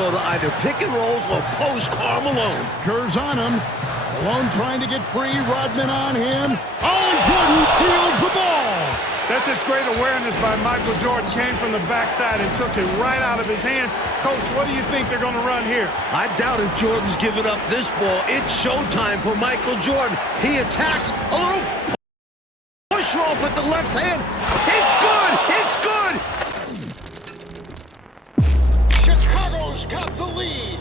go to either pick and rolls or post Karl Malone. Kerr's on him. Malone trying to get free. Rodman on him. Oh, and Jordan steals the ball. That's just great awareness by Michael Jordan. Came from the backside and took it right out of his hands. Coach, what do you think they're going to run here? I doubt if Jordan's giving up this ball. It's showtime for Michael Jordan. He attacks. A little push off with the left hand. It's good. It's good. Chicago's got the lead.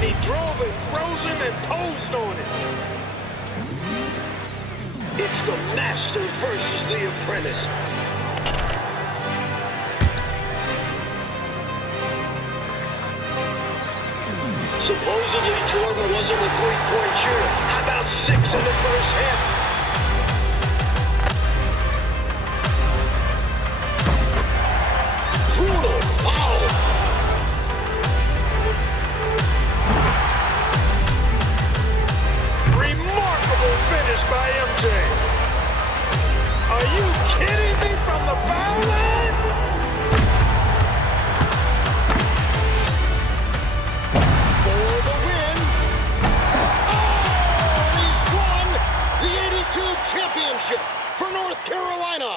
He drove it, froze him, and posed on it. It's the master versus the apprentice. Supposedly, Jordan wasn't a three-point shooter. How about 6 in the first half? Brutal foul. Remarkable finish by MJ. Are you kidding me from the foul line? For the win. Oh, he's won the 82 championship for North Carolina.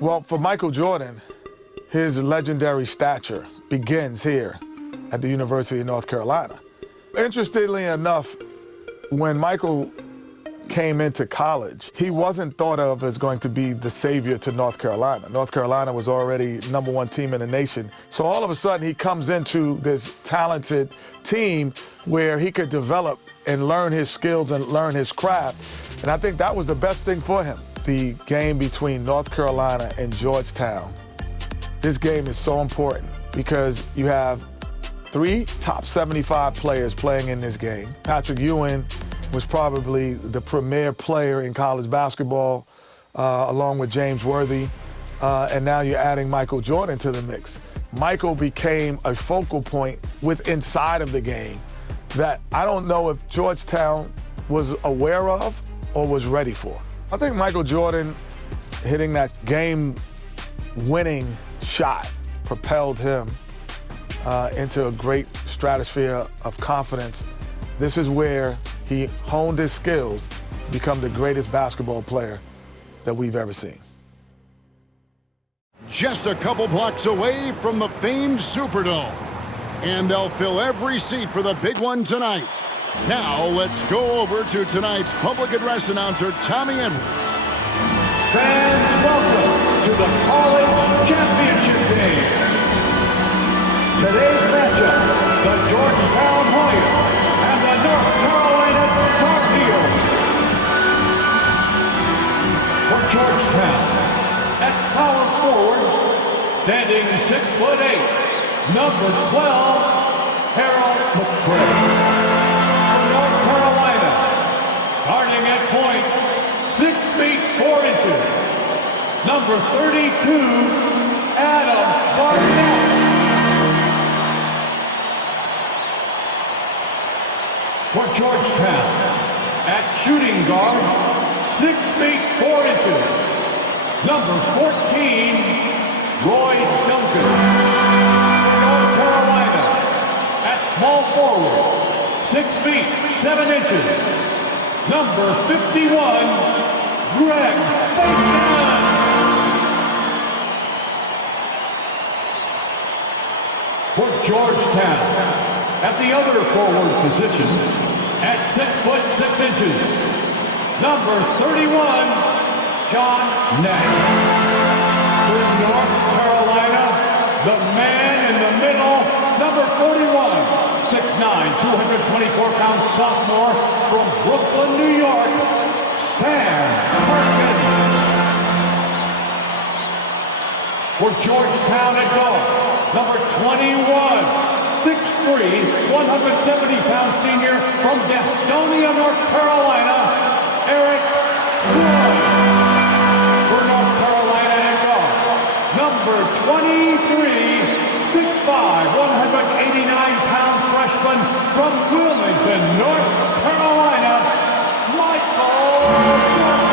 Well, for Michael Jordan, his legendary stature begins here at the University of North Carolina. Interestingly enough, when Michael came into college, he wasn't thought of as going to be the savior to North Carolina. North Carolina was already #1 team in the nation. So all of a sudden he comes into this talented team where he could develop and learn his skills and learn his craft. And I think that was the best thing for him. The game between North Carolina and Georgetown. This game is so important because you have 3 top 75 players playing in this game. Patrick Ewing was probably the premier player in college basketball, along with James Worthy, and now you're adding Michael Jordan to the mix. Michael became a focal point inside of the game that I don't know if Georgetown was aware of or was ready for. I think Michael Jordan hitting that game-winning shot propelled him into a great stratosphere of confidence. This is where he honed his skills to become the greatest basketball player that we've ever seen. Just a couple blocks away from the famed Superdome. And they'll fill every seat for the big one tonight. Now let's go over to tonight's public address announcer, Tommy Edwards. Fans, welcome to the College Championship Game. Today's matchup, the Georgetown Hoyas and the North Carolina Tar Heels. For Georgetown, at power forward, standing 6'8", number 12, Harold McCray. North Carolina, starting at point, 6 feet 4 inches, number 32, Adam Barnett. For Georgetown, at shooting guard, 6 feet 4 inches, number 14, Roy Duncan. For North Carolina, at small forward, 6 feet 7 inches, number 51, Greg Bateman. For Georgetown, at the other forward position, at 6'6" number 31, John Nash. For North Carolina, the man in the middle, number 41. 6'9", 224-pound sophomore from Brooklyn, New York, Sam Perkins. For Georgetown at guard, number 21, 6'3", 170-pound senior from Gastonia, North Carolina, Eric Wood. For North Carolina at guard, number 23, 6'5", 189-pound freshman from Wilmington, North Carolina, Michael Jordan.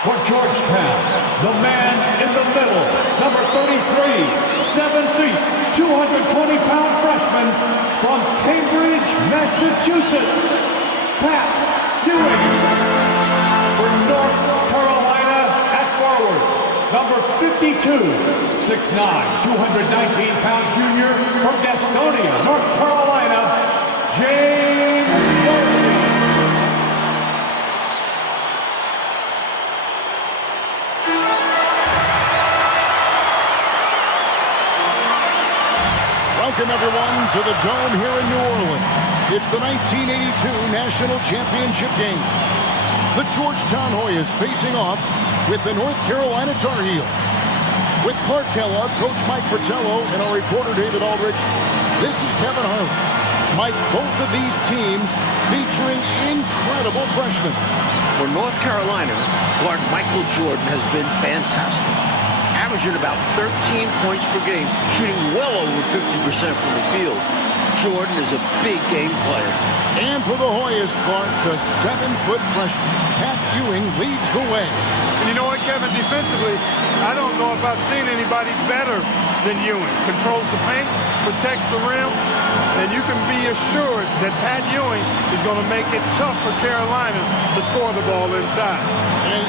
For Georgetown, the man in the middle, number 33, 7 feet, 220-pound freshman from Cambridge, Massachusetts, Pat Ewing. For North Carolina at forward, number 52, 6'9", 219-pound junior from Gastonia, North Carolina, James Worthy. Welcome, everyone, to the Dome here in New Orleans. It's the 1982 National Championship game. The Georgetown Hoyas facing off with the North Carolina Tar Heels. With Clark Kellogg, Coach Mike Fratello, and our reporter David Aldrich, this is Kevin Harlan. Mike, both of these teams featuring incredible freshmen. For North Carolina, guard Michael Jordan has been fantastic. Averaging about 13 points per game, shooting well over 50% from the field. Jordan is a big game player. And for the Hoyas, Clark, the 7-foot freshman, Pat Ewing, leads the way. And you know what, Kevin? Defensively, I don't know if I've seen anybody better than Ewing. Controls the paint, protects the rim, and you can be assured that Pat Ewing is going to make it tough for Carolina to score the ball inside.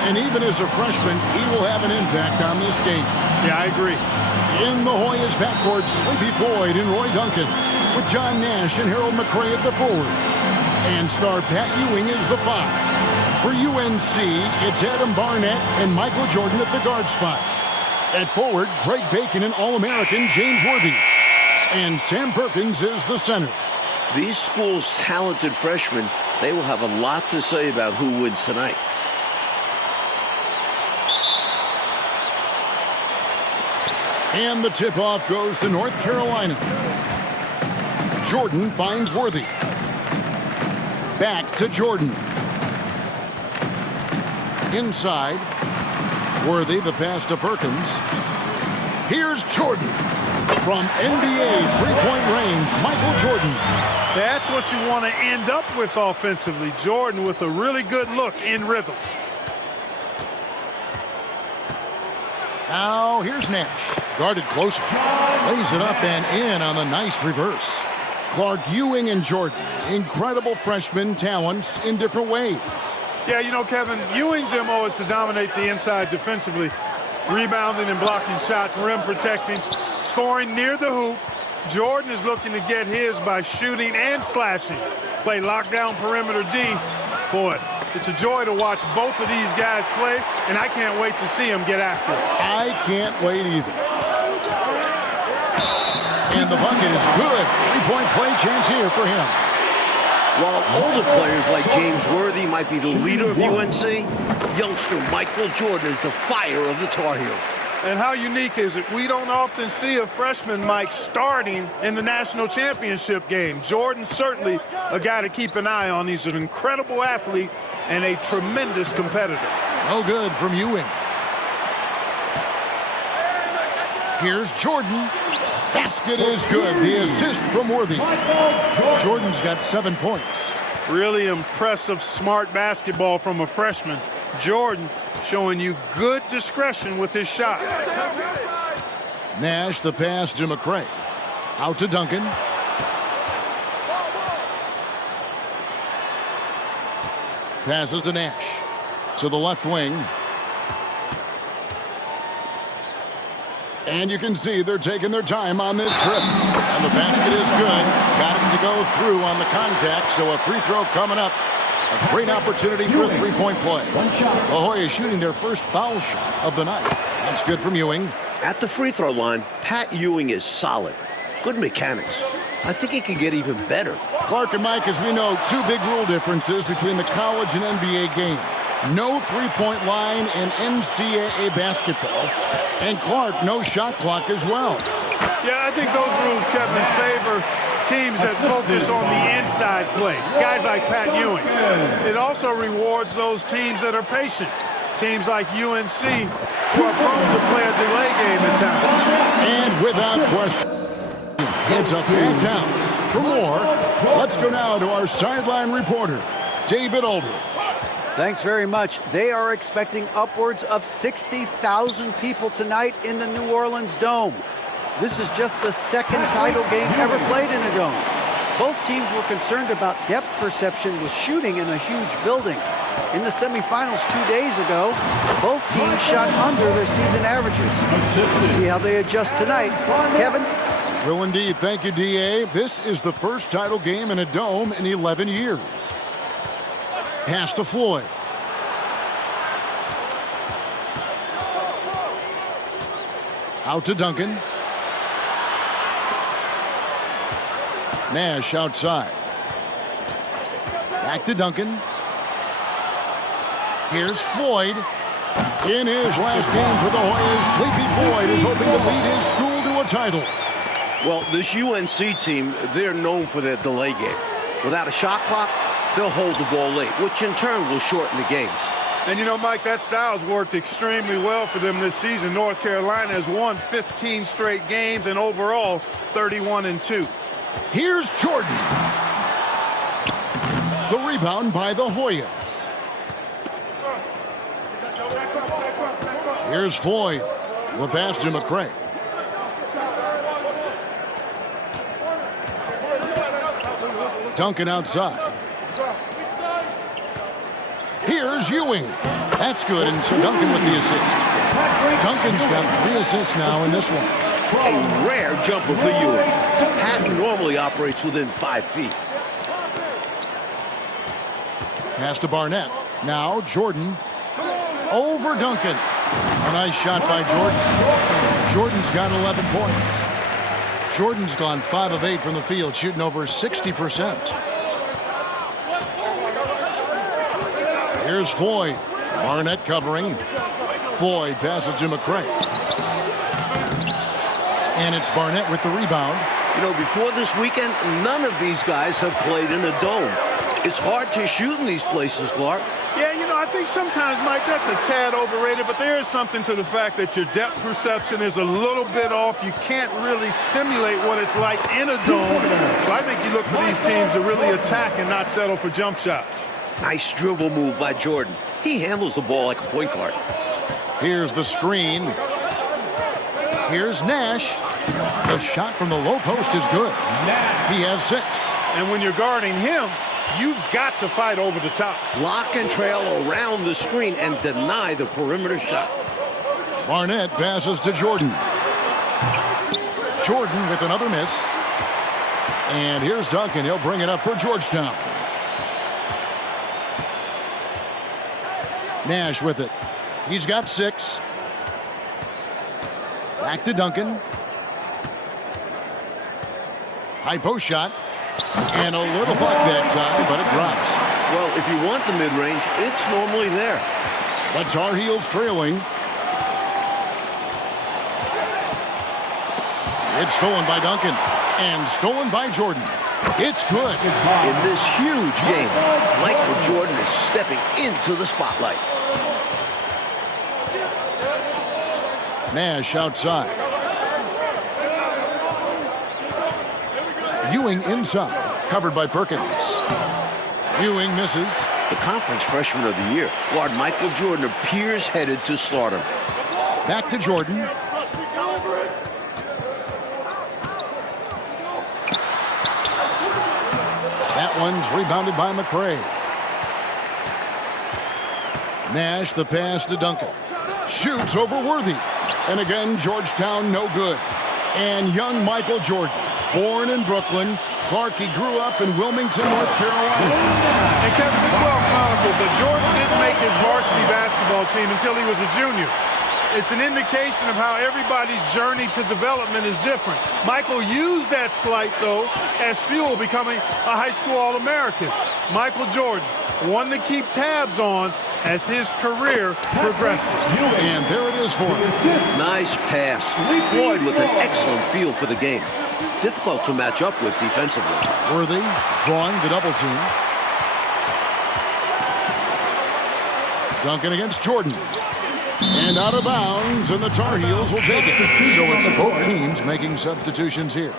And even as a freshman, he will have an impact on this game. Yeah, I agree. In the Hoyas backcourt, Sleepy Floyd and Roy Duncan, with John Nash and Harold McRae at the forward. And star Pat Ewing is the 5. For UNC, it's Adam Barnett and Michael Jordan at the guard spots. At forward, Greg Bacon and All-American James Worthy. And Sam Perkins is the center. These schools' talented freshmen, they will have a lot to say about who wins tonight. And the tip-off goes to North Carolina. Jordan finds Worthy. Back to Jordan. Inside. Worthy, the pass to Perkins. Here's Jordan. From NBA three-point range, Michael Jordan. That's what you want to end up with offensively. Jordan with a really good look in rhythm. Now here's Nash. Guarded closer. Lays it up and in on the nice reverse. Clark, Ewing, and Jordan. Incredible freshman talents in different ways. Yeah, you know, Kevin, Ewing's MO is to dominate the inside defensively. Rebounding and blocking shots, rim protecting, scoring near the hoop. Jordan is looking to get his by shooting and slashing. Play lockdown perimeter D. Boy, it's a joy to watch both of these guys play, and I can't wait to see them get after it. I can't wait either. And the bucket is good. Three-point play chance here for him. While older players like James Worthy might be the leader of UNC, youngster Michael Jordan is the fire of the Tar Heels. And how unique is it? We don't often see a freshman, Mike, starting in the national championship game. Jordan certainly a guy to keep an eye on. He's an incredible athlete and a tremendous competitor. No good from Ewing. Here's Jordan. Basket is good. The assist from Worthy. Jordan's got 7 points. Really impressive, smart basketball from a freshman. Jordan showing you good discretion with his shot. Nash, the pass to McRae. Out to Duncan. Passes to Nash. To the left wing. And you can see they're taking their time on this trip. And the basket is good. Got it to go through on the contact, so a free throw coming up. A great opportunity for a three-point play. The Hoyas shooting their first foul shot of the night. That's good from Ewing. At the free throw line, Pat Ewing is solid. Good mechanics. I think he could get even better. Clark and Mike, as we know, two big rule differences between the college and NBA game. No three-point line in NCAA basketball. And Clark, no shot clock as well. Yeah, I think those rules, Kevin, favor teams that focus on the inside play, guys like Pat Ewing. It also rewards those teams that are patient, teams like UNC, who are prone to play a delay game at times. And without question, it's a packed house. For more, let's go now to our sideline reporter, David Aldridge. Thanks very much. They are expecting upwards of 60,000 people tonight in the New Orleans Dome. This is just the second title game ever played in a dome. Both teams were concerned about depth perception with shooting in a huge building. In the semifinals 2 days ago, both teams shot under their season averages. We'll see how they adjust tonight. Kevin? Will indeed. Thank you, D.A. This is the first title game in a dome in 11 years. Pass to Floyd. Out to Duncan. Nash outside. Back to Duncan. Here's Floyd. In his last game for the Hoyas, Sleepy Floyd is hoping to lead his school to a title. Well, this UNC team, they're known for their delay game. Without a shot clock, they'll hold the ball late, which in turn will shorten the games. And you know, Mike, that style's worked extremely well for them this season. North Carolina has won 15 straight games and overall 31-2. Here's Jordan. The rebound by the Hoyas. Here's Floyd. The pass to McCray. Duncan outside. Here's Ewing. That's good, and so Duncan with the assist. Duncan's got 3 assists now in this one. A rare jumper for Ewing. Patton normally operates within 5 feet. Pass to Barnett. Now Jordan over Duncan. A nice shot by Jordan. Jordan's got 11 points. Jordan's gone 5 of 8 from the field, shooting over 60%. Here's Floyd. Barnett covering. Floyd passes to McCray. And it's Barnett with the rebound. You know, before this weekend, none of these guys have played in a dome. It's hard to shoot in these places, Clark. Yeah, you know, I think sometimes, Mike, that's a tad overrated, but there is something to the fact that your depth perception is a little bit off. You can't really simulate what it's like in a dome. So I think you look for these teams to really attack and not settle for jump shots. Nice dribble move by Jordan. He handles the ball like a point guard. Here's the screen. Here's Nash. The shot from the low post is good. He has 6. And when you're guarding him, you've got to fight over the top. Block and trail around the screen and deny the perimeter shot. Barnett passes to Jordan. Jordan with another miss. And here's Duncan. He'll bring it up for Georgetown. Nash with it. He's got 6. Back to Duncan. High post shot. And a little luck that time, but it drops. Well, if you want the mid-range, it's normally there. The Tar Heels trailing. It's stolen by Duncan. And stolen by Jordan. It's good. In this huge game, Michael Jordan is stepping into the spotlight. Nash outside. Ewing inside. Covered by Perkins. Ewing misses. The conference freshman of the year, guard Michael Jordan, appears headed to stardom. Back to Jordan. That one's rebounded by McCray. Nash, the pass to Duncan. Shoots over Worthy. And again, Georgetown no good. And young Michael Jordan, born in Brooklyn. Clark, he grew up in Wilmington, North Carolina. And Kevin, it's well chronicled, but Jordan didn't make his varsity basketball team until he was a junior. It's an indication of how everybody's journey to development is different. Michael used that slight, though, as fuel, becoming a high school All-American. Michael Jordan, one to keep tabs on as his career progresses. And there it is for him. Nice pass. Floyd with an excellent feel for the game. Difficult to match up with defensively. Worthy drawing the double team. Duncan against Jordan. And out of bounds, and the Tar Heels will take it. So it's both teams making substitutions here.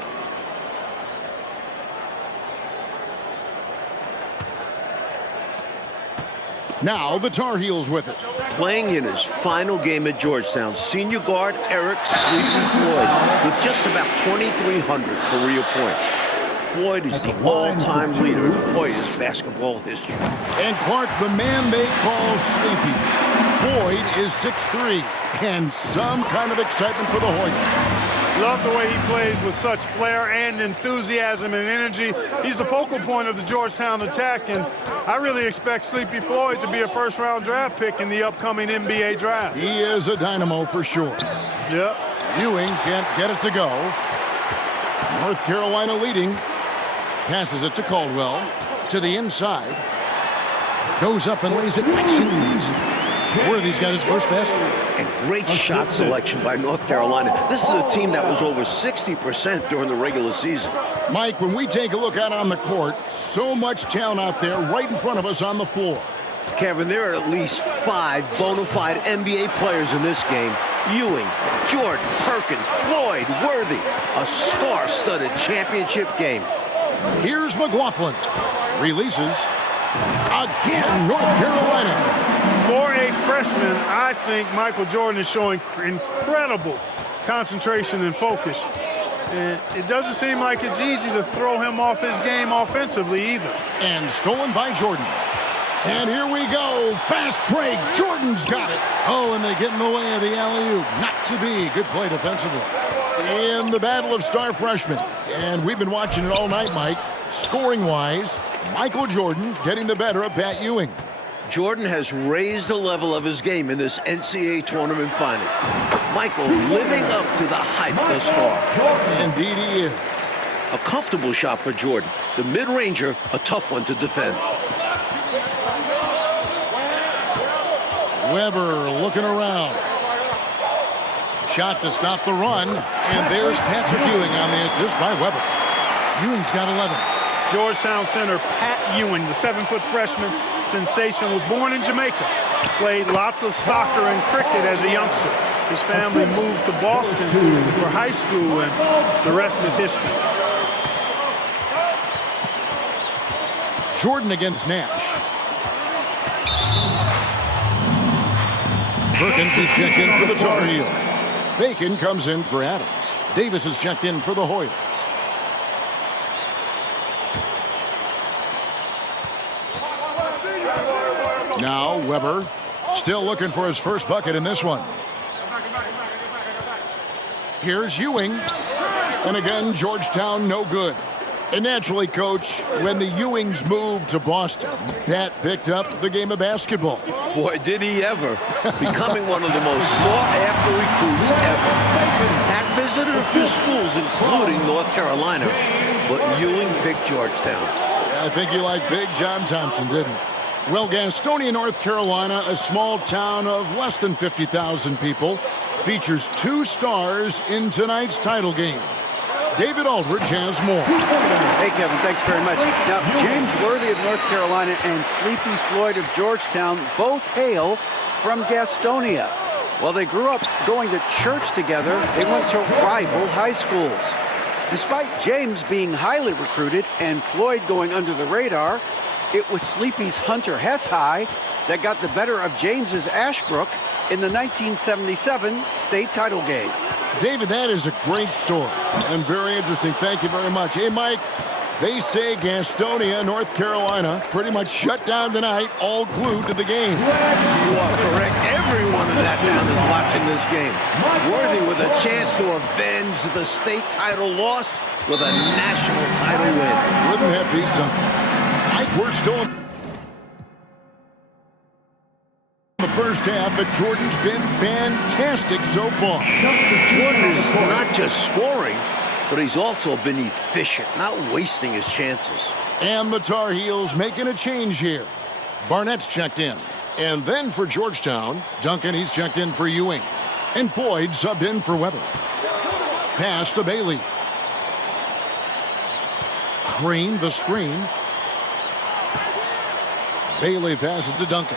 Now the Tar Heels with it. Playing in his final game at Georgetown, senior guard Eric "Sleepy" Floyd with just about 2,300 career points. Floyd is the all-time leader in Hoyas basketball history. And Clark, the man they call Sleepy. Floyd is 6'3", and some kind of excitement for the Hoyas. Love the way he plays with such flair and enthusiasm and energy. He's the focal point of the Georgetown attack, and I really expect Sleepy Floyd to be a first-round draft pick in the upcoming NBA draft. He is a dynamo for sure. Yep. Ewing can't get it to go. North Carolina leading. Passes it to Caldwell. To the inside. Goes up and lays it nice and easy. Worthy's got his first basket. And great shot selection by North Carolina. This is a team that was over 60% during the regular season. Mike, when we take a look out on the court, so much talent out there right in front of us on the floor. Kevin, there are at least 5 bona fide NBA players in this game. Ewing, Jordan, Perkins, Floyd, Worthy. A star-studded championship game. Here's McLaughlin. Releases. Again, North Carolina. For a freshman, I think Michael Jordan is showing incredible concentration and focus. And it doesn't seem like it's easy to throw him off his game offensively either. And stolen by Jordan. And here we go. Fast break. Jordan's got it. Oh, and they get in the way of the alley-oop. Not to be. Good play defensively. In the battle of star freshmen. And we've been watching it all night, Mike. Scoring-wise, Michael Jordan getting the better of Pat Ewing. Jordan has raised the level of his game in this NCAA tournament final. Michael living up to the hype thus far. Indeed he is. A comfortable shot for Jordan. The mid-ranger, a tough one to defend. Weber looking around. Shot to stop the run. And there's Patrick Ewing on the assist by Weber. Ewing's got 11. Georgetown center Pat Ewing, the 7-foot freshman sensation, was born in Jamaica. Played lots of soccer and cricket as a youngster. His family moved to Boston for high school, and the rest is history. Jordan against Nash. Perkins is checked in for the Tar Heels. Bacon comes in for Adams. Davis is checked in for the Hoyas. Now Weber still looking for his first bucket in this one. Here's Ewing. And again, Georgetown no good. And naturally, Coach, when the Ewings moved to Boston, Pat picked up the game of basketball. Boy, did he ever. Becoming one of the most sought-after recruits ever. Pat visited a few schools, including North Carolina, but Ewing picked Georgetown. I think you liked Big John Thompson, didn't you? Well, Gastonia, North Carolina, a small town of less than 50,000 people, features 2 stars in tonight's title game. David Aldridge has more. Hey, Kevin, thanks very much. Now, James Worthy of North Carolina and Sleepy Floyd of Georgetown both hail from Gastonia. While they grew up going to church together, they went to rival high schools. Despite James being highly recruited and Floyd going under the radar, it was Sleepy's Hunter Hess High that got the better of James's Ashbrook in the 1977 state title game. David, that is a great story and very interesting. Thank you very much. Hey, Mike, they say Gastonia, North Carolina, pretty much shut down tonight, all glued to the game. You are correct. Everyone in that town is watching this game. Worthy with a chance to avenge the state title loss with a national title win. Wouldn't that be something? Mike, we're still in the first half, but Jordan's been fantastic so far. Jordan is not just scoring, but he's also been efficient, not wasting his chances. And the Tar Heels making a change here. Barnett's checked in. And then for Georgetown, Duncan, he's checked in for Ewing. And Floyd subbed in for Weber. Pass to Bailey. Green, the screen. Bailey passes to Duncan.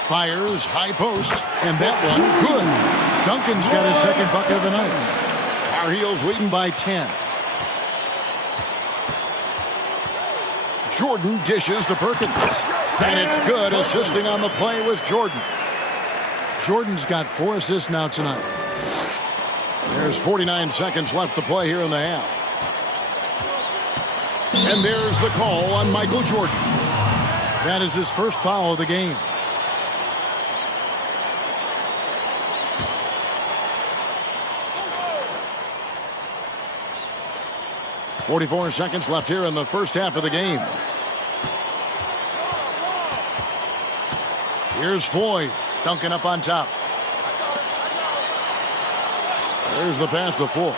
Fires, high post, and that one, good. Duncan's got his second bucket of the night. Tar Heels leading by 10. Jordan dishes to Perkins. And it's good. Assisting on the play was Jordan. Jordan's got 4 assists now tonight. There's 49 seconds left to play here in the half. And there's the call on Michael Jordan. That is his first foul of the game. .44 seconds left here in the first half of the game. Here's Floyd. Duncan up on top. There's the pass to Floyd.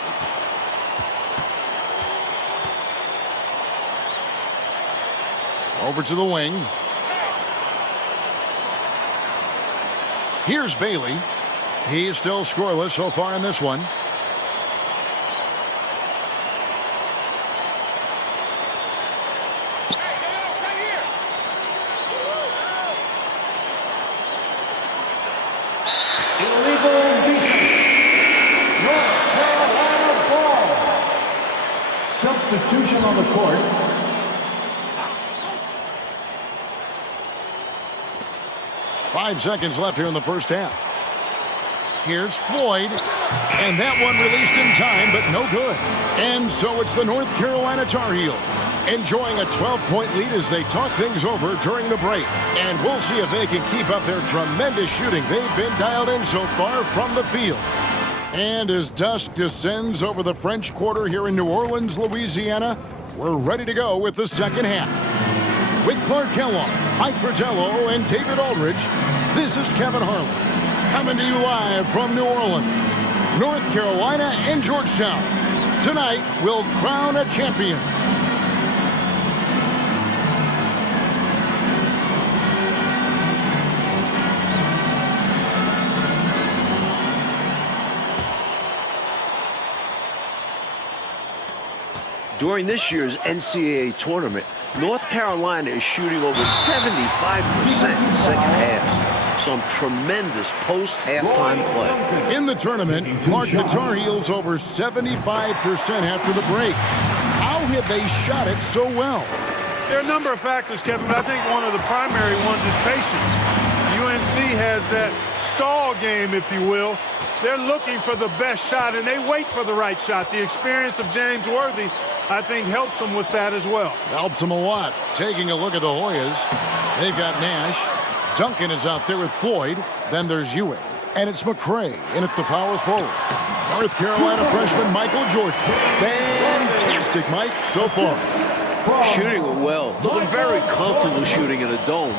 Over to the wing. Here's Bailey. He's still scoreless so far in this one. Substitution on the court. Five seconds left here in the first half. Here's Floyd. And that one released in time, but no good. And so it's the North Carolina Tar Heels enjoying a 12-point lead as they talk things over during the break. And we'll see if they can keep up their tremendous shooting. They've been dialed in so far from the field. And as dusk descends over the French Quarter here in New Orleans, Louisiana, we're ready to go with the second half. With Clark Kellogg, Mike Fratello, and David Aldridge, this is Kevin Harlan, coming to you live from New Orleans, North Carolina, and Georgetown. Tonight, we'll crown a champion. During this year's NCAA tournament, North Carolina is shooting over 75% in second halves. Some tremendous post-halftime play. In the tournament, Clark, the Tar Heels over 75% after the break. How have they shot it so well? There are a number of factors, Kevin, but I think one of the primary ones is patience. UNC has that stall game, if you will. They're looking for the best shot, and they wait for the right shot. The experience of James Worthy, I think, helps them with that as well. Helps them a lot. Taking a look at the Hoyas, they've got Nash. Duncan is out there with Floyd. Then there's Ewing. And it's McCray in at the power forward. North Carolina freshman Michael Jordan. Fantastic, Mike, so far. Shooting well. Looking very comfortable shooting in a dome.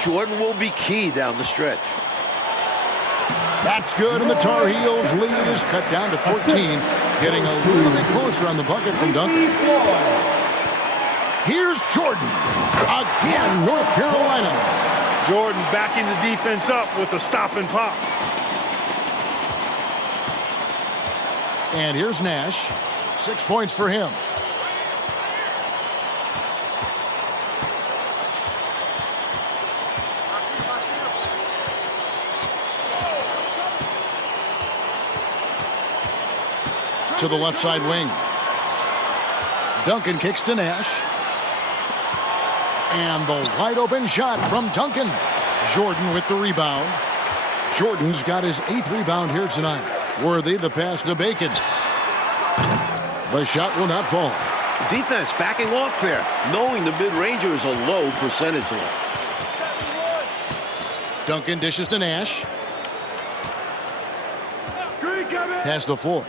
Jordan will be key down the stretch. That's good, and the Tar Heels lead is cut down to 14. Getting a little bit closer on the bucket from Duncan. Here's Jordan. Again, North Carolina. Jordan backing the defense up with a stop and pop. And here's Nash. 6 points for him. To the left side wing. Duncan kicks to Nash. And the wide open shot from Duncan. Jordan with the rebound. Jordan's got his 8th rebound here tonight. Worthy the pass to Bacon. The shot will not fall. Defense backing off there, knowing the mid-ranger is a low percentage level. Duncan dishes to Nash. Pass to Floyd.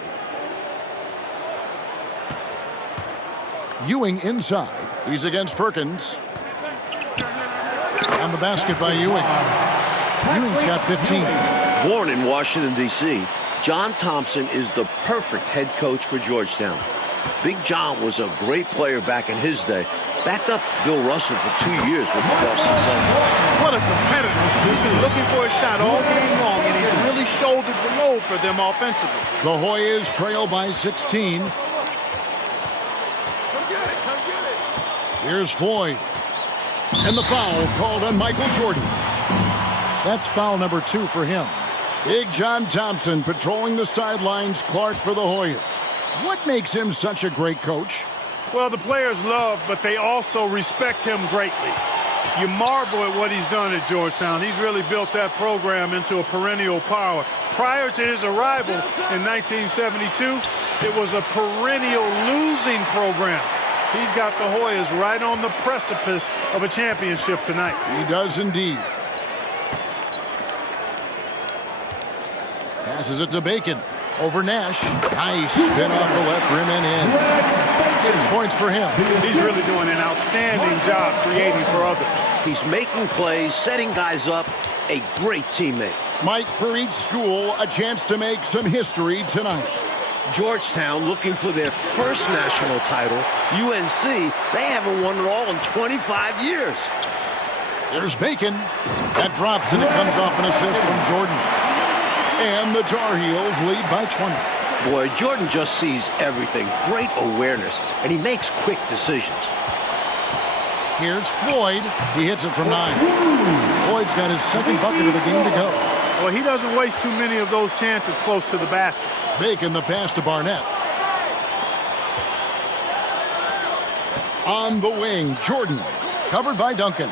Ewing inside. He's against Perkins. And the basket by Ewing. Ewing's got 15. Born in Washington, D.C., John Thompson is the perfect head coach for Georgetown. Big John was a great player back in his day, Backed up Bill Russell for 2 years with the Boston Celtics. What a competitor. He's been looking for a shot all game long, and he's really shouldered the load for them offensively. The Hoyas trail by 16. Here's Floyd. And the foul called on Michael Jordan. That's foul number 2 for him. Big John Thompson patrolling the sidelines. Clark for the Hoyas. What makes him such a great coach? Well, the players love, but they also respect him greatly. You marvel at what he's done at Georgetown. He's really built that program into a perennial power. Prior to his arrival in 1972, it was a perennial losing program. He's got the Hoyas right on the precipice of a championship tonight. He does indeed. Passes it to Bacon. Over Nash. Nice spin off the left rim and in. 6 points for him. He's really doing an outstanding job creating for others. He's making plays, setting guys up. A great teammate. Mike, for each school, a chance to make some history tonight. Georgetown looking for their first national title. UNC, they haven't won it all in 25 years. There's Bacon. That drops, and it comes off an assist from Jordan. And the Tar Heels lead by 20. Boy, Jordan just sees everything. Great awareness, and he makes quick decisions. Here's Floyd. He hits it from 9. Floyd's got his second bucket of the game to go. Well, he doesn't waste too many of those chances close to the basket. Bacon the pass to Barnett. On the wing, Jordan. Covered by Duncan.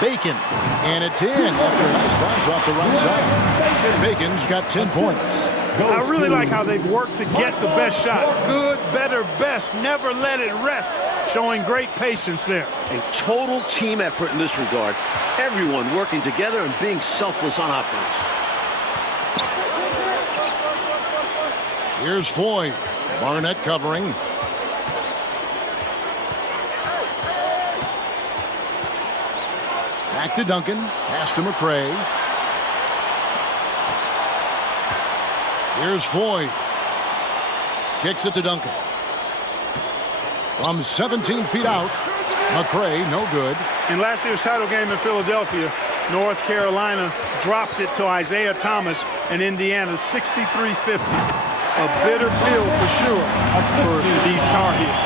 Bacon. And it's in after a nice bounce off the right side. Bacon's got 10 points. I really like how they've worked to get the best shot. Good, better, best. Never let it rest. Showing great patience there. A total team effort in this regard. Everyone working together and being selfless on offense. Here's Floyd. Barnett covering. Back to Duncan. Pass to McCray. Here's Floyd. Kicks it to Duncan. From 17 feet out. McCray, no good. In last year's title game in Philadelphia, North Carolina dropped it to Isaiah Thomas and Indiana 63-50. A bitter pill for sure for these Tar Heels.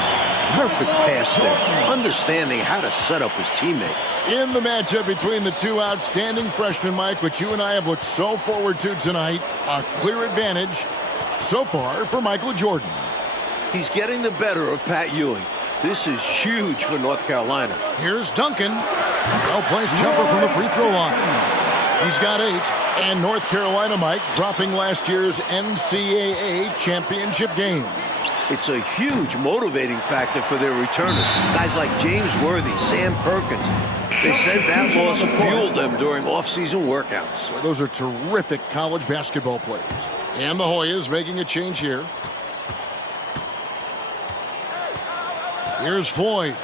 Perfect pass there. Understanding how to set up his teammate. In the matchup between the two outstanding freshmen, Mike, which you and I have looked so forward to tonight, a clear advantage so far for Michael Jordan. He's getting the better of Pat Ewing. This is huge for North Carolina. Here's Duncan. Well-placed jumper from the free throw line. He's got 8. And North Carolina, Mike, dropping last year's NCAA championship game. It's a huge motivating factor for their returners. Guys like James Worthy, Sam Perkins. They said that loss fueled them during off-season workouts. So those are terrific college basketball players. And the Hoyas making a change here. Here's Floyd.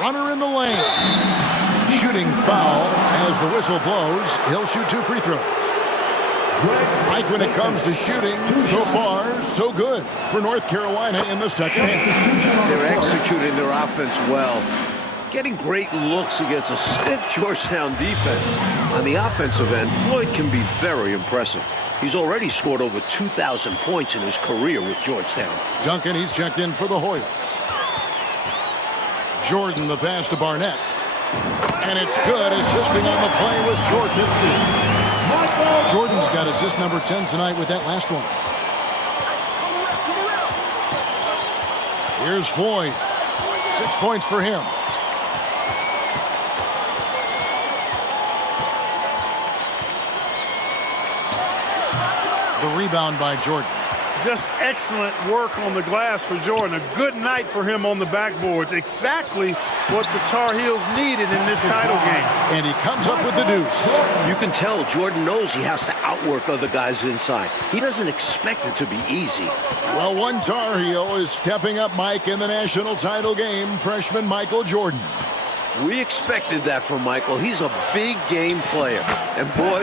Runner in the lane. Shooting foul as the whistle blows. He'll shoot 2 free throws. Mike, when it comes to shooting, so far, so good for North Carolina in the second half. They're executing their offense well. Getting great looks against a stiff Georgetown defense. On the offensive end, Floyd can be very impressive. He's already scored over 2,000 points in his career with Georgetown. Duncan, he's checked in for the Hoyas. Jordan, the pass to Barnett. And it's good. Assisting on the play was Jordan. Jordan's got assist number 10 tonight with that last one. Here's Floyd. 6 points for him. The rebound by Jordan. Just excellent work on the glass for Jordan. A good night for him on the backboards. Exactly what the Tar Heels needed in this title game. And he comes up with the deuce. You can tell Jordan knows he has to outwork other guys inside. He doesn't expect it to be easy. Well, one Tar Heel is stepping up, Mike, in the national title game. Freshman Michael Jordan. We expected that from Michael. He's a big game player. And boy,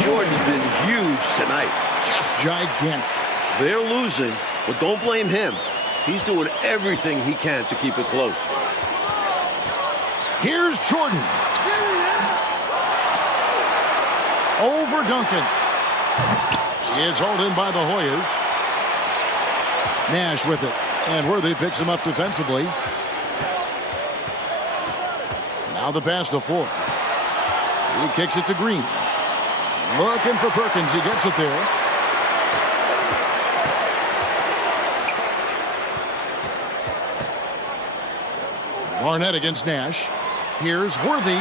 Jordan's been huge tonight. Just gigantic. They're losing, but don't blame him. He's doing everything he can to keep it close. Here's Jordan. Over Duncan. It's hauled in by the Hoyas. Nash with it. And Worthy picks him up defensively. Now the pass to Floyd. He kicks it to Green. Looking for Perkins. He gets it there. Barnett against Nash. Here's Worthy.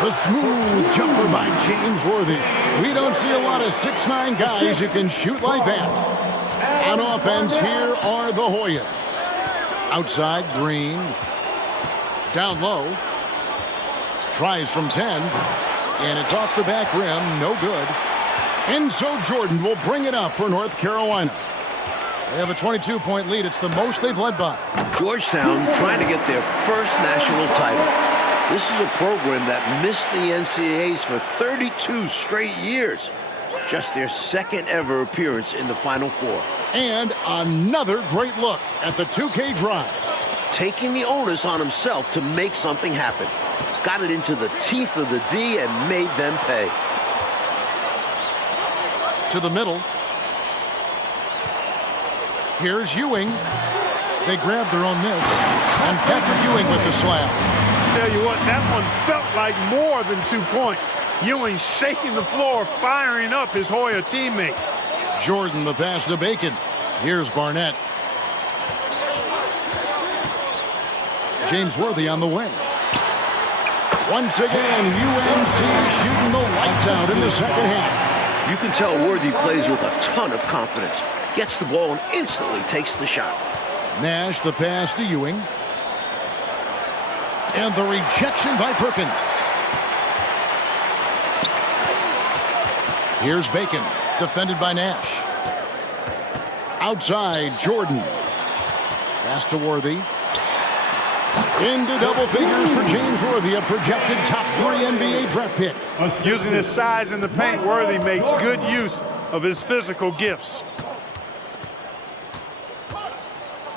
The smooth jumper by James Worthy. We don't see a lot of 6'9" guys who can shoot like that. On offense, here are the Hoyas. Outside, Green. Down low. Tries from 10. And it's off the back rim. No good. And so Jordan will bring it up for North Carolina. They have a 22-point lead. It's the most they've led by. Georgetown trying to get their first national title. This is a program that missed the NCAAs for 32 straight years. Just their second ever appearance in the Final Four. And another great look at the 2K drive. Taking the onus on himself to make something happen. Got it into the teeth of the D and made them pay. To the middle. Here's Ewing. They grabbed their own miss. And Patrick Ewing with the slam. Tell you what, that one felt like more than 2 points. Ewing shaking the floor, firing up his Hoya teammates. Jordan the pass to Bacon. Here's Barnett. James Worthy on the wing. Once again, UNC shooting the lights out in the second half. You can tell Worthy plays with a ton of confidence. Gets the ball and instantly takes the shot. Nash the pass to Ewing. And the rejection by Perkins. Here's Bacon, defended by Nash. Outside, Jordan. Pass to Worthy. Into double figures for James Worthy, a projected top 3 NBA draft pick. Using his size in the paint, Worthy makes good use of his physical gifts.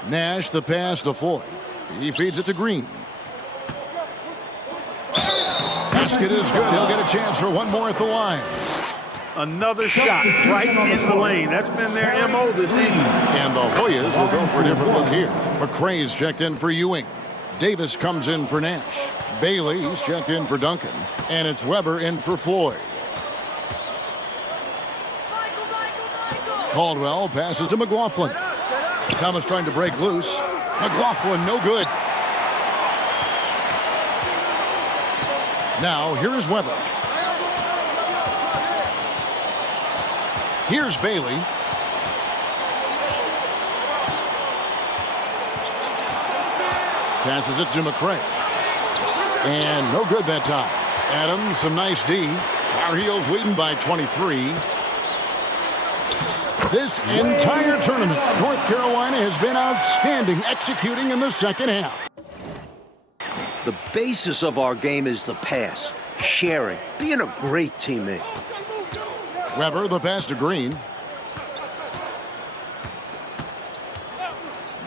Nash the pass to Floyd. He feeds it to Green. Basket is good. He'll get a chance for one more at the line. Another shot right in the lane. That's been their MO this evening. And the Hoyas will go for a different look here. McCrae's checked in for Ewing. Davis comes in for Nash. Bailey's checked in for Duncan. And it's Weber in for Floyd. Caldwell passes to McLaughlin. Thomas trying to break loose. McLaughlin, no good. Now, here is Weber. Here's Bailey. Passes it to McCrae. And no good that time. Adams, some nice D. Tar Heels leading by 23. This entire tournament, North Carolina has been outstanding executing in the second half. The basis of our game is the pass, sharing, being a great teammate. Weber, the pass to Green.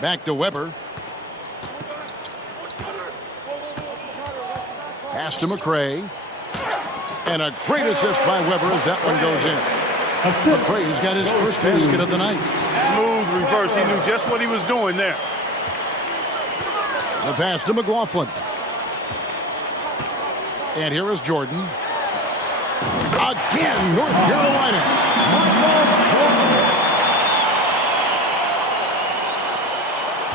Back to Weber. Pass to McCrae. And a great assist by Weber as that one goes in. McCrae's got his first basket of the night. Smooth reverse. He knew just what he was doing there. The pass to McLaughlin. And here is Jordan. Again, North Carolina.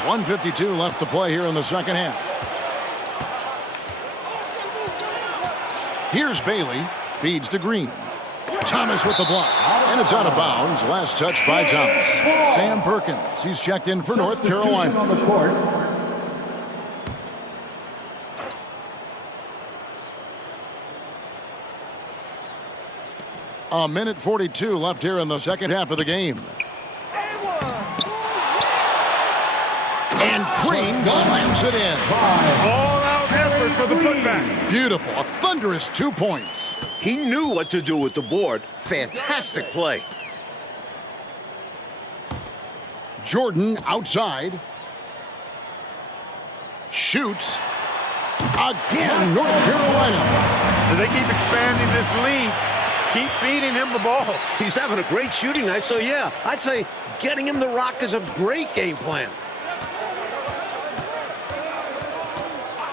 1:52 left to play here in the second half. Here's Bailey. Feeds to Green. Thomas with the block. And it's out of bounds. Last touch by Thomas. Sam Perkins. He's checked in for North Carolina. On the court. A minute 42 left here in the second half of the game. And Green slams it in. All-out effort for the putback. Beautiful. A thunderous 2 points. He knew what to do with the board. Fantastic play. Jordan outside. Shoots. Again, North Carolina. As they keep expanding this lead, keep feeding him the ball. He's having a great shooting night, so yeah, I'd say getting him the rock is a great game plan.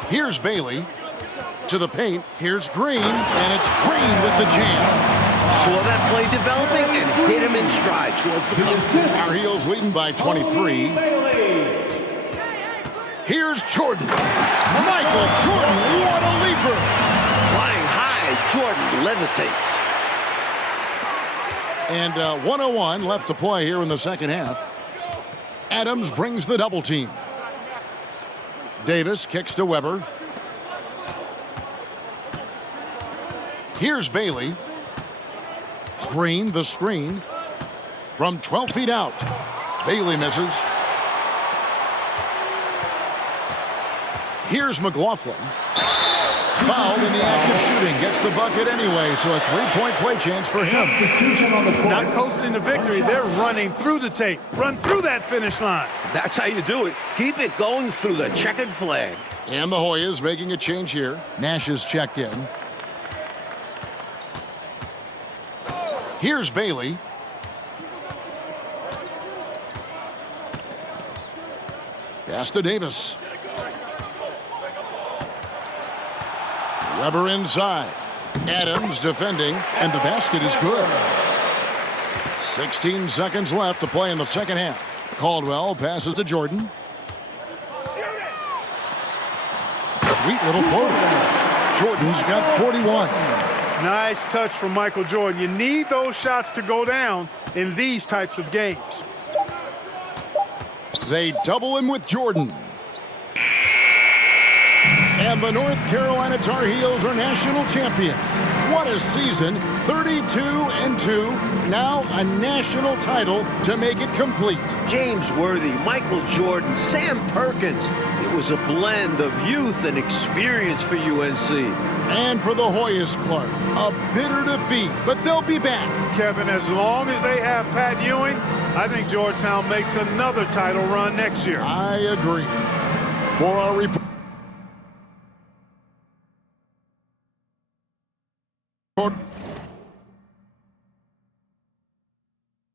Here's Bailey. To the paint. Here's Green. And it's Green with the jam. Saw that play developing and hit him in stride towards the cup. Our Heels leading by 23. Here's Jordan. Michael Jordan, what a leaper. Flying high, Jordan levitates. And 1:01 left to play here in the second half. Adams brings the double team. Davis kicks to Weber. Here's Bailey. Green, the screen. From 12 feet out. Bailey misses. Here's McLaughlin. Fouled in the act of shooting. Gets the bucket anyway, so a three-point play chance for him. Not coasting to victory. They're running through the tape. Run through that finish line. That's how you do it. Keep it going through the checkered flag. And the Hoyas making a change here. Nash is checked in. Here's Bailey. Pass to Davis. Weber inside. Adams defending, and the basket is good. 16 seconds left to play in the second half. Caldwell passes to Jordan. Sweet little floater. Jordan's got 41. Nice touch from Michael Jordan. You need those shots to go down in these types of games. They double him with Jordan. And the North Carolina Tar Heels are national champions. What a season, 32-2. Now a national title to make it complete. James Worthy, Michael Jordan, Sam Perkins. It was a blend of youth and experience for UNC. And for the Hoyas, Clark, a bitter defeat, but they'll be back. Kevin, as long as they have Pat Ewing, I think Georgetown makes another title run next year. I agree. For our report.